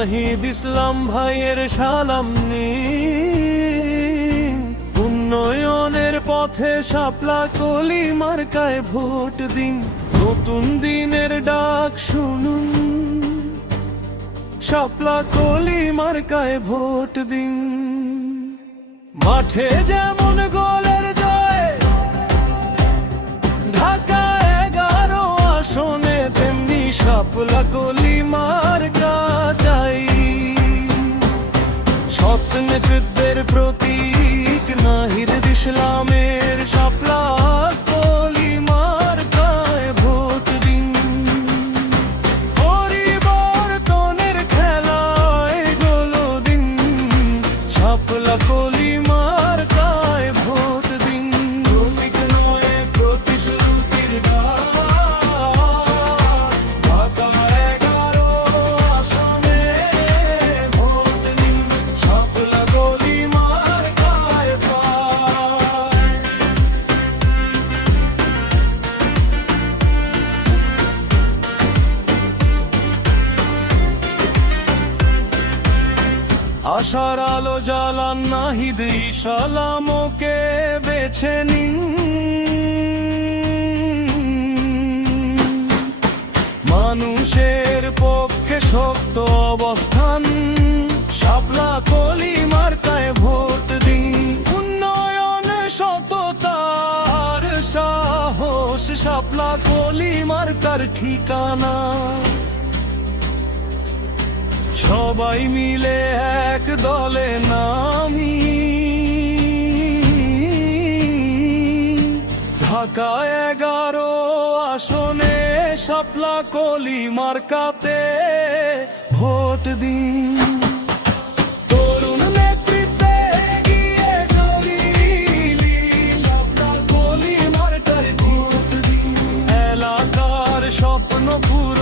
নাহিদ ইসলাম ভাইয়ের সালাম নিন, উন্নয়নের পথে শাপলা কলি মার্কায় ভোট দিন। নতুন দিনের ডাক শুনুন, শাপলা কলি মার্কায় ভোট দিন। মাঠে যেমন গোলের জয়, ঢাকা 11 আসনে তেমনি শাপলা কলি মার্কা চাই। সৎ নেতৃত্বের প্রতীক নাহিদ ইসলামের শাপলা কলি মার্কায় ভোট দিন। পরিবর্তনের খেলায় গোল দিন, শাপলা কলি মার্কায় ভোট দিন। প্রতীক নয় প্রতিশ্রুতির ডাক, ঢাকা 11 আসনে ভোট দিন, শাপলা কলি মার্কায় পায়। আশার আলো জ্বালান নাহিদ ইসলামকে বেছে নিন। মানুষের পক্ষে শক্ত অবস্থান, শাপলা কলি মার্কায় ভোট দিন। উন্নয়ন সততার সাহস, শাপলা কলি মার্কার ঠিকানা। সবাই মিলে এক দলে নামি, ঢাকা 11 আসনে শাপলা কলি মার্কাতে ভোট দিন। তরুণ নেতৃত্বে এগিয়ে চলি, শাপলা কলি মার্কার ভোট দিন। এলাকার স্বপ্ন পুরো